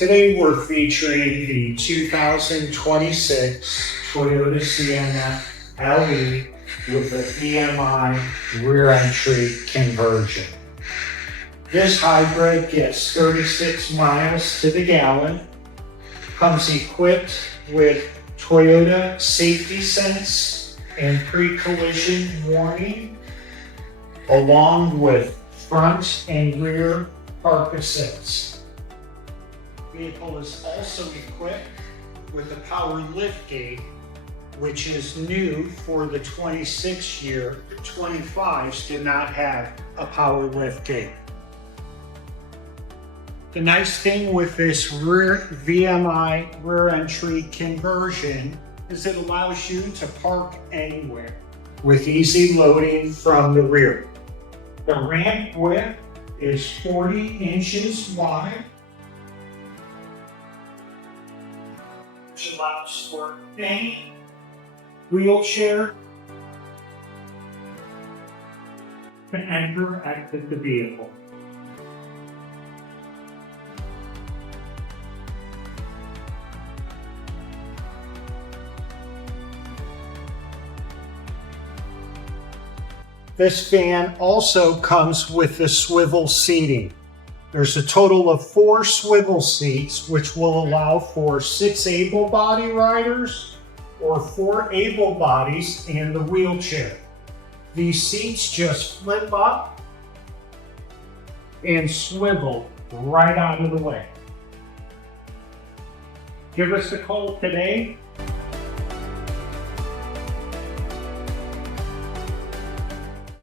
Today we're featuring the 2026 Toyota Sienna LE with the VMI rear entry conversion. This hybrid gets 36 miles to the gallon, comes equipped with Toyota Safety Sense and pre-collision warning, along with front and rear park assist. The vehicle is also equipped with a power liftgate, which is new for the 26 year. The 25s did not have a power liftgate. The nice thing with this VMI rear entry conversion is it allows you to park anywhere with easy loading from the rear. The ramp width is 40 inches wide, which allows for any wheelchair to enter and exit the vehicle. This van also comes with the swivel seating. There's a total of 4 swivel seats, which will allow for 6 able-body riders or 4 able bodies in the wheelchair. These seats just flip up and swivel right out of the way. Give us a call today